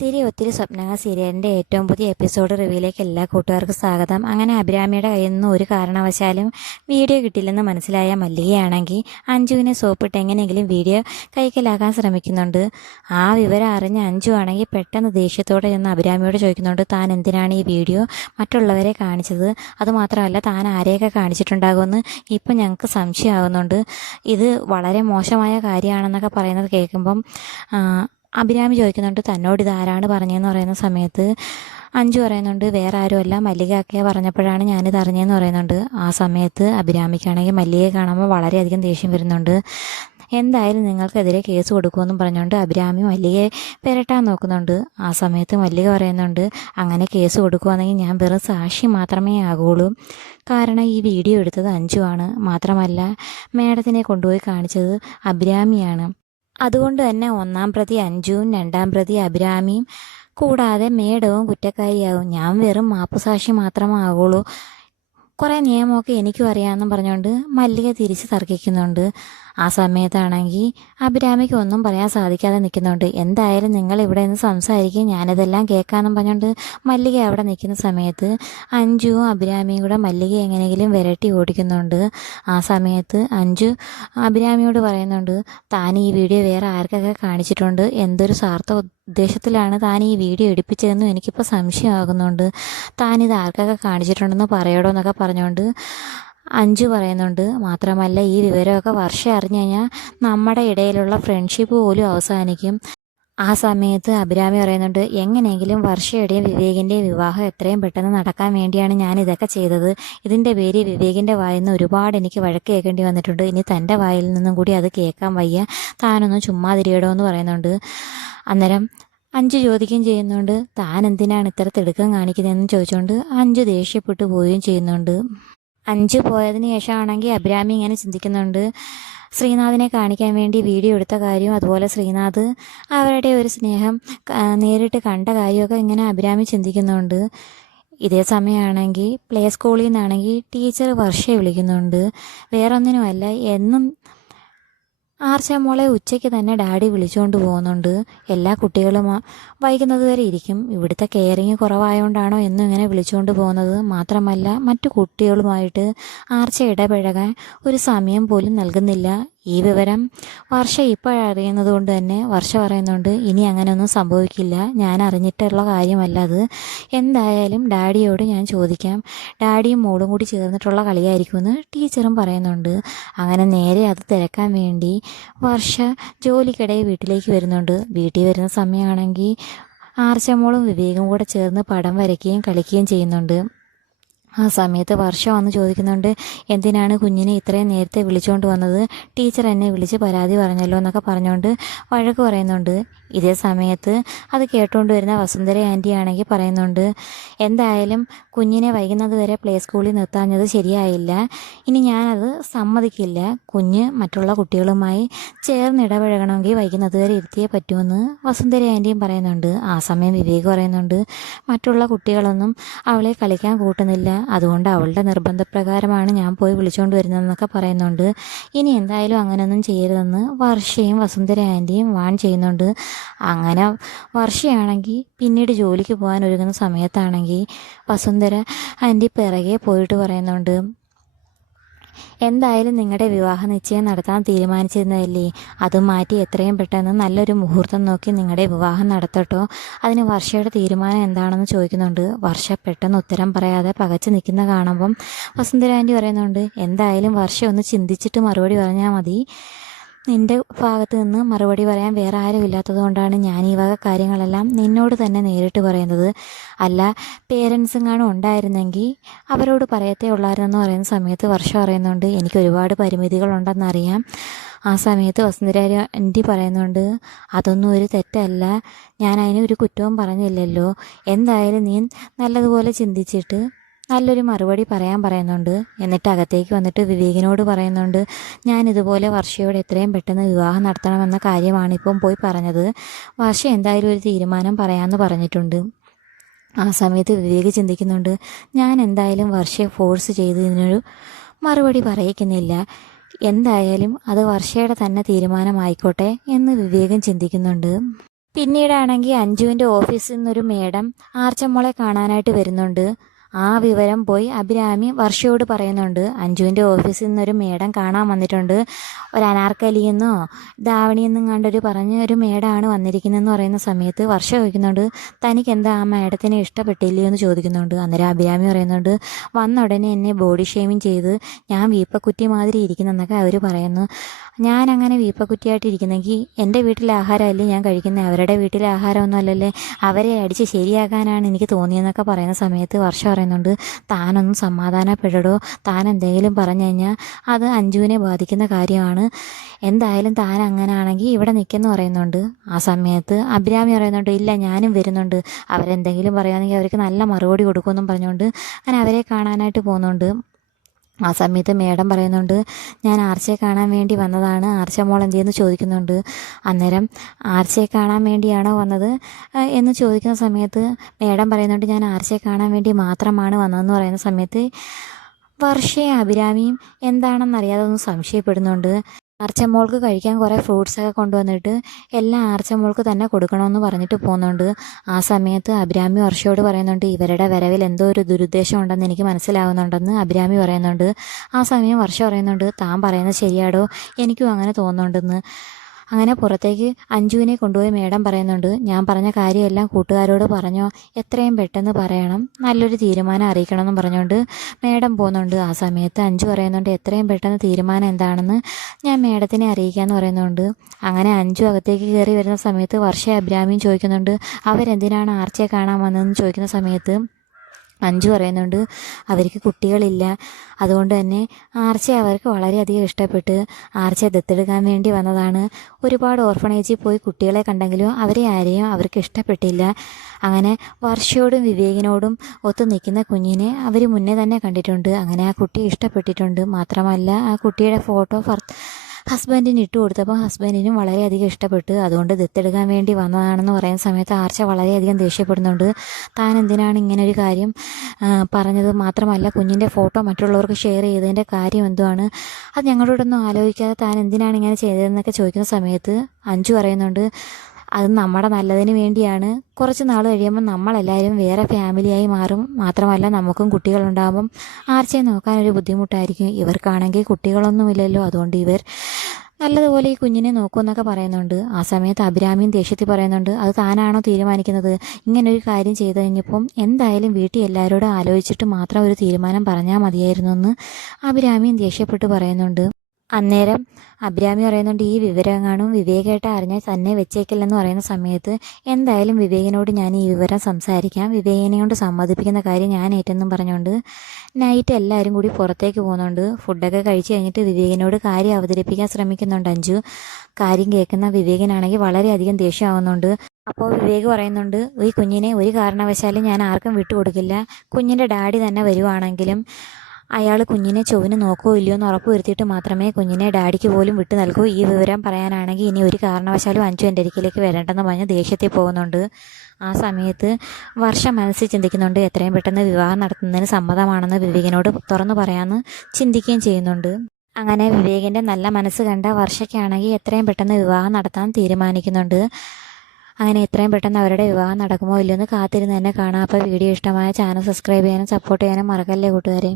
ഒത്തിരി ഒത്തിരി സ്വപ്നങ്ങൾ സീരിയലിൻ്റെ ഏറ്റവും പുതിയ എപ്പിസോഡ് റിവ്യൂയിലേക്ക് എല്ലാ കൂട്ടുകാർക്കും സ്വാഗതം. അങ്ങനെ അഭിരാമിയുടെ കയ്യിൽ നിന്ന് ഒരു കാരണവശാലും വീഡിയോ കിട്ടില്ലെന്ന് മനസ്സിലായ മല്ലികയാണെങ്കിൽ അഞ്ജുവിനെ സോപ്പിട്ട് എങ്ങനെയെങ്കിലും വീഡിയോ കൈക്കലാക്കാൻ ശ്രമിക്കുന്നുണ്ട്. ആ വിവരം അറിഞ്ഞ അഞ്ജു ആണെങ്കിൽ പെട്ടെന്ന് ദേഷ്യത്തോടെ ചെന്ന് അഭിരാമിയോട് ചോദിക്കുന്നുണ്ട്, താൻ എന്തിനാണ് ഈ വീഡിയോ മറ്റുള്ളവരെ കാണിച്ചത്? അതുമാത്രമല്ല, താൻ ആരെയൊക്കെ കാണിച്ചിട്ടുണ്ടാകുമെന്ന് ഇപ്പം ഞങ്ങൾക്ക് സംശയമാകുന്നുണ്ട്. ഇത് വളരെ മോശമായ കാര്യമാണെന്നൊക്കെ പറയുന്നത് കേൾക്കുമ്പം അഭിരാമി ചോദിക്കുന്നുണ്ട്, തന്നോട് ഇതാരാണ് പറഞ്ഞതെന്ന് പറയുന്ന സമയത്ത് അഞ്ജു പറയുന്നുണ്ട്, വേറെ ആരുമല്ല, മല്ലികയൊക്കെ പറഞ്ഞപ്പോഴാണ് ഞാനിത് അറിഞ്ഞതെന്ന് പറയുന്നുണ്ട്. ആ സമയത്ത് അഭിരാമിക്കാണെങ്കിൽ മല്ലികയെ കാണുമ്പോൾ വളരെയധികം ദേഷ്യം വരുന്നുണ്ട്. എന്തായാലും നിങ്ങൾക്കെതിരെ കേസ് കൊടുക്കുമെന്നും പറഞ്ഞുകൊണ്ട് അഭിരാമി മല്ലികയെ പെരട്ടാൻ നോക്കുന്നുണ്ട്. ആ സമയത്ത് മല്ലിക പറയുന്നുണ്ട്, അങ്ങനെ കേസ് കൊടുക്കുകയാണെങ്കിൽ ഞാൻ വെറും സാക്ഷി മാത്രമേ ആകുള്ളൂ. കാരണം ഈ വീഡിയോ എടുത്തത് അഞ്ജു ആണ്. മാത്രമല്ല, മേഡത്തിനെ കൊണ്ടുപോയി കാണിച്ചത് അഭിരാമിയാണ്. അതുകൊണ്ട് തന്നെ ഒന്നാം പ്രതി അഞ്ജുവും രണ്ടാം പ്രതി അഭിരാമിയും കൂടാതെ മേഡവും കുറ്റക്കാരിയാകും. ഞാൻ വെറും മാപ്പുസാക്ഷി മാത്രമാകുള്ളൂ. കുറേ നിയമമൊക്കെ എനിക്കും അറിയാമെന്നും പറഞ്ഞുകൊണ്ട് മല്ലിക തിരിച്ച് തർക്കിക്കുന്നുണ്ട്. ആ സമയത്താണെങ്കിൽ അഭിരാമിക്ക് ഒന്നും പറയാൻ സാധിക്കാതെ നിൽക്കുന്നുണ്ട്. എന്തായാലും നിങ്ങൾ ഇവിടെ നിന്ന് സംസാരിക്കും, ഞാനിതെല്ലാം കേൾക്കാമെന്നും പറഞ്ഞുകൊണ്ട് മല്ലിക അവിടെ നിൽക്കുന്ന സമയത്ത് അഞ്ജുവും അഭിരാമിയും കൂടെ മല്ലിക എങ്ങനെയെങ്കിലും വിരട്ടി ഓടിക്കുന്നുണ്ട്. ആ സമയത്ത് അഞ്ജു അഭിരാമിയോട് പറയുന്നുണ്ട്, താൻ ഈ വീഡിയോ വേറെ ആർക്കൊക്കെ കാണിച്ചിട്ടുണ്ട്, എന്തൊരു സ്വാർത്ഥ ഉദ്ദേശത്തിലാണ് താൻ ഈ വീഡിയോ എടുപ്പിച്ചതെന്നും എനിക്കിപ്പോൾ സംശയമാകുന്നുണ്ട്. താനിത് ആർക്കൊക്കെ കാണിച്ചിട്ടുണ്ടെന്ന് പറയടോ എന്നൊക്കെ പറഞ്ഞുകൊണ്ട് അഞ്ജു പറയുന്നുണ്ട്. മാത്രമല്ല, ഈ വിവരമൊക്കെ വർഷം അറിഞ്ഞു കഴിഞ്ഞാൽ നമ്മുടെ ഇടയിലുള്ള ഫ്രണ്ട്ഷിപ്പ് പോലും അവസാനിക്കും. ആ സമയത്ത് അഭിരാമി പറയുന്നുണ്ട്, എങ്ങനെയെങ്കിലും വർഷയുടെയും വിവേകിൻ്റെയും വിവാഹം എത്രയും പെട്ടെന്ന് നടക്കാൻ വേണ്ടിയാണ് ഞാൻ ഇതൊക്കെ ചെയ്തത്. ഇതിൻ്റെ പേര് വിവേകിൻ്റെ വായിൽ നിന്ന് ഒരുപാട് എനിക്ക് വഴക്ക് കേൾക്കേണ്ടി വന്നിട്ടുണ്ട്. ഇനി തൻ്റെ വായിൽ നിന്നും കൂടി അത് കേൾക്കാൻ വയ്യ, താനൊന്നും ചുമ്മാതിരിയടോ എന്ന് പറയുന്നുണ്ട്. അന്നേരം അഞ്ജു ചോദിക്കുകയും ചെയ്യുന്നുണ്ട്, താൻ എന്തിനാണ് ഇത്ര തിടുക്കം കാണിക്കുന്നതെന്ന് ചോദിച്ചുകൊണ്ട് അഞ്ജു ദേഷ്യപ്പെട്ടു പോവുകയും ചെയ്യുന്നുണ്ട്. അഞ്ജു പോയതിന് ശേഷമാണെങ്കിൽ അഭിരാമി ഇങ്ങനെ ചിന്തിക്കുന്നുണ്ട്, ശ്രീനാഥിനെ കാണിക്കാൻ വേണ്ടി വീഡിയോ എടുത്ത കാര്യവും അതുപോലെ ശ്രീനാഥ് അവരുടെ ഒരു സ്നേഹം നേരിട്ട് കണ്ട കാര്യമൊക്കെ ഇങ്ങനെ അഭിരാമി ചിന്തിക്കുന്നുണ്ട്. ഇതേ സമയമാണെങ്കിൽ പ്ലേ സ്കൂളിൽ നിന്നാണെങ്കിൽ ടീച്ചർ വർഷയെ വിളിക്കുന്നുണ്ട്. വേറൊന്നിനുമല്ല, എന്നും ആർച്ച മോളെ ഉച്ചയ്ക്ക് തന്നെ ഡാഡി വിളിച്ചുകൊണ്ട് പോകുന്നുണ്ട്. എല്ലാ കുട്ടികളും വൈകുന്നത് വരെ ഇരിക്കും. ഇവിടുത്തെ കെയറിങ് കുറവായതുകൊണ്ടാണോ എന്നും ഇങ്ങനെ വിളിച്ചുകൊണ്ട് പോകുന്നത്. മാത്രമല്ല, മറ്റു കുട്ടികളുമായിട്ട് ആർച്ച ഇടപഴകാൻ ഒരു സമയം പോലും നൽകുന്നില്ല. ഈ വിവരം വർഷ ഇപ്പോഴറിയുന്നത് കൊണ്ട് തന്നെ വർഷ പറയുന്നുണ്ട്, ഇനി അങ്ങനെയൊന്നും സംഭവിക്കില്ല, ഞാൻ അറിഞ്ഞിട്ടുള്ള കാര്യമല്ല അത്. എന്തായാലും ഡാഡിയോട് ഞാൻ ചോദിക്കാം, ഡാഡിയും മോളും കൂടി ചേർന്നിട്ടുള്ള കളിയായിരിക്കുമെന്ന് ടീച്ചറും പറയുന്നുണ്ട്. അങ്ങനെ നേരെ അത് തിരക്കാൻ വേണ്ടി വർഷ ജോലിക്കിടയിൽ വീട്ടിലേക്ക് വരുന്നുണ്ട്. വീട്ടിൽ വരുന്ന സമയമാണെങ്കിൽ ആർച്ചമോളും വിവേകും കൂടെ ചേർന്ന് പടം വരയ്ക്കുകയും കളിക്കുകയും ചെയ്യുന്നുണ്ട്. ആ സമയത്ത് വർഷ വന്ന് ചോദിക്കുന്നുണ്ട്, എന്തിനാണ് കുഞ്ഞിനെ ഇത്രയും നേരത്തെ വിളിച്ചുകൊണ്ട് വന്നത്? ടീച്ചർ എന്നെ വിളിച്ച് പരാതി പറഞ്ഞല്ലോ എന്നൊക്കെ പറഞ്ഞുകൊണ്ട് വഴക്ക് പറയുന്നുണ്ട്. ഇതേ സമയത്ത് അത് കേട്ടുകൊണ്ട് വരുന്ന വസുന്ധര ആൻറ്റി ആണെങ്കിൽ പറയുന്നുണ്ട്, എന്തായാലും കുഞ്ഞിനെ വൈകുന്നത് വരെ പ്ലേ സ്കൂളിൽ നിർത്താഞ്ഞത് ശരിയായില്ല. ഇനി ഞാനത് സമ്മതിക്കില്ല. കുഞ്ഞ് മറ്റുള്ള കുട്ടികളുമായി ചേർന്നിടപഴകണമെങ്കിൽ വൈകുന്നത് വരെ ഇരുത്തിയേ പറ്റുമെന്ന് വസുന്ധര ആൻറ്റിയും പറയുന്നുണ്ട്. ആ സമയം വിവേക് പറയുന്നുണ്ട്, മറ്റുള്ള കുട്ടികളൊന്നും അവളെ കളിക്കാൻ കൂട്ടുന്നില്ല, അതുകൊണ്ട് അവളുടെ നിർബന്ധപ്രകാരമാണ് ഞാൻ പോയി വിളിച്ചുകൊണ്ട് വരുന്നതെന്നൊക്കെ പറയുന്നുണ്ട്. ഇനി എന്തായാലും അങ്ങനെയൊന്നും ചെയ്യരുതെന്ന് വർഷയും വസുന്ധര ആൻറ്റിയും വാൺ ചെയ്യുന്നുണ്ട്. അങ്ങനെ വർഷയാണെങ്കിൽ പിന്നീട് ജോലിക്ക് പോകാൻ ഒരുങ്ങുന്ന സമയത്താണെങ്കിൽ വസുന്ധര ആൻറ്റി പിറകെ പോയിട്ട് പറയുന്നുണ്ട്, എന്തായാലും നിങ്ങളുടെ വിവാഹ നിശ്ചയം നടത്താൻ തീരുമാനിച്ചിരുന്നതല്ലേ, അത് മാറ്റി എത്രയും പെട്ടെന്ന് നല്ലൊരു മുഹൂർത്തം നോക്കി നിങ്ങളുടെ വിവാഹം നടത്തട്ടോ. അതിന് വർഷയുടെ തീരുമാനം എന്താണെന്ന് ചോദിക്കുന്നുണ്ട്. വർഷ പെട്ടെന്ന് ഉത്തരം പറയാതെ പകച്ചു നിൽക്കുന്ന കാണുമ്പം വസുന്ധര ആൻറ്റി പറയുന്നുണ്ട്, എന്തായാലും വർഷ ഒന്ന് ചിന്തിച്ചിട്ട് മറുപടി പറഞ്ഞാൽ മതി. നിൻ്റെ ഭാഗത്ത് നിന്ന് മറുപടി പറയാൻ വേറെ ആരും ഇല്ലാത്തത് കൊണ്ടാണ് ഞാൻ ഈ വക കാര്യങ്ങളെല്ലാം നിന്നോട് തന്നെ നേരിട്ട് പറയുന്നത്. അല്ല, പേരൻസും ഉണ്ടായിരുന്നെങ്കിൽ അവരോട് പറയത്തേ ഉള്ളായിരുന്നെന്ന് പറയുന്ന സമയത്ത് വർഷം പറയുന്നുണ്ട്, എനിക്ക് ഒരുപാട് പരിമിതികളുണ്ടെന്നറിയാം. ആ സമയത്ത് വസുന്ധര ആൻറ്റി പറയുന്നുണ്ട്, അതൊന്നും ഒരു തെറ്റല്ല, ഞാൻ അതിന് ഒരു കുറ്റവും പറഞ്ഞില്ലല്ലോ. എന്തായാലും നീ നല്ലതുപോലെ ചിന്തിച്ചിട്ട് നല്ലൊരു മറുപടി പറയാൻ പറയുന്നുണ്ട്. എന്നിട്ട് അകത്തേക്ക് വന്നിട്ട് വിവേകിനോട് പറയുന്നുണ്ട്, ഞാൻ ഇതുപോലെ വർഷയോട് എത്രയും പെട്ടെന്ന് വിവാഹം നടത്തണമെന്ന കാര്യമാണ് ഇപ്പം പോയി പറഞ്ഞത്. വർഷ എന്തായാലും ഒരു തീരുമാനം പറയാമെന്ന് പറഞ്ഞിട്ടുണ്ട്. ആ സമയത്ത് വിവേക് ചിന്തിക്കുന്നുണ്ട്, ഞാൻ എന്തായാലും വർഷയെ ഫോഴ്സ് ചെയ്ത് ഇതിനൊരു മറുപടി പറയിക്കുന്നില്ല, എന്തായാലും അത് വർഷയുടെ തന്നെ തീരുമാനമായിക്കോട്ടെ എന്ന് വിവേകം ചിന്തിക്കുന്നുണ്ട്. പിന്നീടാണെങ്കിൽ അഞ്ജുവിൻ്റെ ഓഫീസിൽ നിന്നൊരു മേഡം ആർച്ചമ്മോളെ കാണാനായിട്ട് വരുന്നുണ്ട്. ആ വിവരം പോയി അഭിരാമി വർഷയോട് പറയുന്നുണ്ട്. അഞ്ജുവിൻ്റെ ഓഫീസിൽ നിന്നൊരു മേഡം കാണാൻ വന്നിട്ടുണ്ട്, ഒരു അനാർക്കലിയെന്നോ ധാവണിയെന്നും കണ്ടൊരു പറഞ്ഞ ഒരു മേഡമാണ് വന്നിരിക്കുന്നതെന്ന് പറയുന്ന സമയത്ത് വർഷ ചോദിക്കുന്നുണ്ട്, തനിക്ക് എന്താ ആ മേഡത്തിനെ ഇഷ്ടപ്പെട്ടില്ലയോ എന്ന് ചോദിക്കുന്നുണ്ട്. അന്നേരം അഭിരാമി പറയുന്നുണ്ട്, വന്ന ഉടനെ എന്നെ ബോഡി ഷേമിങ് ചെയ്ത് ഞാൻ വീപ്പക്കുറ്റി മാതിരി ഇരിക്കുന്നെന്നൊക്കെ അവർ പറയുന്നു. ഞാൻ അങ്ങനെ വീപ്പക്കുറ്റിയായിട്ടിരിക്കുന്നെങ്കിൽ എൻ്റെ വീട്ടിലെ ആഹാരമല്ലേ ഞാൻ കഴിക്കുന്നത്, അവരുടെ വീട്ടിലെ ആഹാരമൊന്നും അല്ലല്ലേ, അവരെ അടിച്ച് ശരിയാക്കാനാണ് എനിക്ക് തോന്നിയെന്നൊക്കെ പറയുന്ന സമയത്ത് വർഷ പറയുന്നുണ്ട്, താനൊന്നും സമാധാനപ്പെടടോ, താൻ എന്തെങ്കിലും പറഞ്ഞു കഴിഞ്ഞാൽ അത് അഞ്ജുവിനെ ബാധിക്കുന്ന കാര്യമാണ്, എന്തായാലും താൻ അങ്ങനെയാണെങ്കിൽ ഇവിടെ നിൽക്കുമെന്ന് പറയുന്നുണ്ട്. ആ സമയത്ത് അഭിരാമി പറയുന്നുണ്ട്, ഇല്ല ഞാനും വരുന്നുണ്ട്, അവരെന്തെങ്കിലും പറയുകയാണെങ്കിൽ അവർക്ക് നല്ല മറുപടി കൊടുക്കുമെന്നും പറഞ്ഞുകൊണ്ട് അങ്ങനെ അവരെ കാണാനായിട്ട് പോകുന്നുണ്ട്. ആ സമയത്ത് മേഡം പറയുന്നുണ്ട്, ഞാൻ ആർച്ചയെ കാണാൻ വേണ്ടി വന്നതാണ്, ആർച്ച മോൾ എന്തെന്ന് ചോദിക്കുന്നുണ്ട്. അന്നേരം ആർച്ചയെ കാണാൻ വേണ്ടിയാണോ വന്നത് എന്ന് ചോദിക്കുന്ന സമയത്ത് മേഡം പറയുന്നുണ്ട്, ഞാൻ ആർച്ചയെ കാണാൻ വേണ്ടി മാത്രമാണ് വന്നതെന്ന് പറയുന്ന സമയത്ത് വർഷയും അഭിരാമിയും എന്താണെന്നറിയാതെ ഒന്ന് സംശയപ്പെടുന്നുണ്ട്. ആർച്ചമോൾക്ക് കഴിക്കാൻ കുറേ ഫ്രൂട്ട്സൊക്കെ കൊണ്ടുവന്നിട്ട് എല്ലാം ആർച്ചമോൾക്ക് തന്നെ കൊടുക്കണമെന്ന് പറഞ്ഞിട്ട് പോകുന്നുണ്ട്. ആ സമയത്ത് അഭിരാമി വർഷയോട് പറയുന്നുണ്ട്, ഇവരുടെ വരവിൽ എന്തോ ഒരു ദുരുദ്ദേശം ഉണ്ടെന്ന് എനിക്ക് മനസ്സിലാവുന്നുണ്ടെന്ന് അഭിരാമി പറയുന്നുണ്ട്. ആ സമയം വർഷ പറയുന്നുണ്ട്, താൻ പറയുന്നത് ശരിയാടോ, എനിക്കും അങ്ങനെ തോന്നുന്നുണ്ടെന്ന്. അങ്ങനെ പുറത്തേക്ക് അഞ്ജുവിനെ കൊണ്ടുപോയി മേഡം പറയുന്നുണ്ട്, ഞാൻ പറഞ്ഞ കാര്യമെല്ലാം കൂട്ടുകാരോട് പറഞ്ഞോ, എത്രയും പെട്ടെന്ന് പറയണം, നല്ലൊരു തീരുമാനം അറിയിക്കണമെന്നും പറഞ്ഞുകൊണ്ട് മേഡം പോകുന്നുണ്ട്. ആ സമയത്ത് അഞ്ജു പറയുന്നുണ്ട്, എത്രയും പെട്ടെന്ന് തീരുമാനം എന്താണെന്ന് ഞാൻ മേഡത്തിനെ അറിയിക്കാമെന്ന് പറയുന്നുണ്ട്. അങ്ങനെ അഞ്ജു അകത്തേക്ക് കയറി വരുന്ന സമയത്ത് വർഷ അഭിരാമിയും ചോദിക്കുന്നുണ്ട്, അവരെന്തിനാണ് ആർച്ചയെ കാണാൻ വന്നതെന്ന് ചോദിക്കുന്ന സമയത്ത് അഞ്ജു പറയുന്നുണ്ട്, അവർക്ക് കുട്ടികളില്ല, അതുകൊണ്ട് തന്നെ ആർച്ചയെ അവർക്ക് വളരെയധികം ഇഷ്ടപ്പെട്ട് ആർച്ചയെ ദത്തെടുക്കാൻ വേണ്ടി വന്നതാണ്. ഒരുപാട് ഓർഫണേജിൽ പോയി കുട്ടികളെ കണ്ടെങ്കിലും അവരെ ആരെയും അവർക്ക് ഇഷ്ടപ്പെട്ടില്ല. അങ്ങനെ വർഷയോടും വിവേകിനോടും ഒത്തു നിൽക്കുന്ന കുഞ്ഞിനെ അവർ മുന്നേ തന്നെ കണ്ടിട്ടുണ്ട്. അങ്ങനെ ആ കുട്ടിയെ ഇഷ്ടപ്പെട്ടിട്ടുണ്ട്. മാത്രമല്ല ആ കുട്ടിയുടെ ഫോട്ടോ ഹസ്ബൻഡിന് ഇട്ട് കൊടുത്തപ്പോൾ ഹസ്ബൻഡിനും വളരെയധികം ഇഷ്ടപ്പെട്ട്, അതുകൊണ്ട് ദത്തെടുക്കാൻ വേണ്ടി വന്നതാണെന്ന് പറയുന്ന സമയത്ത് ആർച്ച വളരെയധികം ദേഷ്യപ്പെടുന്നുണ്ട്. താൻ എന്തിനാണ് ഇങ്ങനെ ഒരു കാര്യം പറഞ്ഞത്, മാത്രമല്ല കുഞ്ഞിൻ്റെ ഫോട്ടോ മറ്റുള്ളവർക്ക് ഷെയർ ചെയ്തതിൻ്റെ കാര്യം എന്തുവാണ്, അത് ഞങ്ങളോടൊന്നും ആലോചിക്കാതെ താൻ എന്തിനാണ് ഇങ്ങനെ ചെയ്തതെന്നൊക്കെ ചോദിക്കുന്ന സമയത്ത് അഞ്ജു പറയുന്നുണ്ട്, അത് നമ്മുടെ നല്ലതിന് വേണ്ടിയാണ്, കുറച്ച് നാൾ കഴിയുമ്പോൾ നമ്മളെല്ലാവരും വേറെ ഫാമിലിയായി മാറും, മാത്രമല്ല നമുക്കും കുട്ടികളുണ്ടാകുമ്പം ആർച്ചയെ നോക്കാനൊരു ബുദ്ധിമുട്ടായിരിക്കും, ഇവർക്കാണെങ്കിൽ കുട്ടികളൊന്നുമില്ലല്ലോ, അതുകൊണ്ട് ഇവർ നല്ലതുപോലെ ഈ കുഞ്ഞിനെ നോക്കുമെന്നൊക്കെ പറയുന്നുണ്ട്. ആ സമയത്ത് അഭിരാമിയും ദേഷ്യത്തിൽ പറയുന്നുണ്ട്, അത് താനാണോ തീരുമാനിക്കുന്നത്, ഇങ്ങനൊരു കാര്യം ചെയ്ത് കഴിഞ്ഞപ്പം എന്തായാലും വീട്ടിൽ എല്ലാവരോടും ആലോചിച്ചിട്ട് മാത്രം ഒരു തീരുമാനം പറഞ്ഞാൽ മതിയായിരുന്നു എന്ന് അഭിരാമിയും ദേഷ്യപ്പെട്ട് പറയുന്നുണ്ട്. അന്നേരം അഭിരാമി പറയുന്നുണ്ട്, ഈ വിവരം കാണും വിവേകേട്ട അറിഞ്ഞാൽ തന്നെ വെച്ചേക്കില്ലെന്ന് പറയുന്ന സമയത്ത് എന്തായാലും വിവേകിനോട് ഞാൻ ഈ വിവരം സംസാരിക്കാം, വിവേകിനെ കൊണ്ട് സമ്മതിപ്പിക്കുന്ന കാര്യം ഞാൻ ഏറ്റെന്നും പറഞ്ഞുകൊണ്ട് നൈറ്റ് എല്ലാവരും കൂടി പുറത്തേക്ക് പോകുന്നുണ്ട്. ഫുഡൊക്കെ കഴിച്ച് കഴിഞ്ഞിട്ട് വിവേകിനോട് കാര്യം അവതരിപ്പിക്കാൻ ശ്രമിക്കുന്നുണ്ട് അഞ്ജു. കാര്യം കേൾക്കുന്ന വിവേകിനാണെങ്കിൽ വളരെയധികം ദേഷ്യമാവുന്നുണ്ട്. അപ്പോൾ വിവേക് പറയുന്നുണ്ട്, ഈ കുഞ്ഞിനെ ഒരു കാരണവശാലും ഞാൻ ആർക്കും വിട്ടുകൊടുക്കില്ല, കുഞ്ഞിൻ്റെ ഡാഡി തന്നെ വരുവാണെങ്കിലും അയാൾ കുഞ്ഞിനെ ചൊവ്വിന് നോക്കോ ഇല്ലയോ എന്ന് ഉറപ്പ് വരുത്തിയിട്ട് മാത്രമേ കുഞ്ഞിനെ ഡാഡിക്ക് പോലും വിട്ടു നൽകൂ. ഈ വിവരം പറയാനാണെങ്കിൽ ഇനി ഒരു കാരണവശാലും അഞ്ജു എൻ്റെ അരികിലേക്ക് വരേണ്ടെന്ന് പറഞ്ഞ് ദേഷ്യത്തിൽ പോകുന്നുണ്ട്. ആ സമയത്ത് വർഷം മനസ്സിൽ ചിന്തിക്കുന്നുണ്ട്, എത്രയും പെട്ടെന്ന് വിവാഹം നടത്തുന്നതിന് സമ്മതമാണെന്ന് വിവേകിനോട് തുറന്നു പറയാമെന്ന് ചിന്തിക്കുകയും ചെയ്യുന്നുണ്ട്. അങ്ങനെ വിവേകിൻ്റെ നല്ല മനസ്സ് കണ്ട വർഷയ്ക്കാണെങ്കിൽ എത്രയും പെട്ടെന്ന് വിവാഹം നടത്താൻ തീരുമാനിക്കുന്നുണ്ട്. അങ്ങനെ എത്രയും പെട്ടെന്ന് അവരുടെ വിവാഹം നടക്കുമോ ഇല്ലയോ എന്ന് കാത്തിരുന്ന് തന്നെ കാണാം. അപ്പോൾ വീഡിയോ ഇഷ്ടമായ ചാനൽ സബ്സ്ക്രൈബ് ചെയ്യാനും സപ്പോർട്ട് ചെയ്യാനും മറക്കല്ലേ കൂട്ടുകാരെ.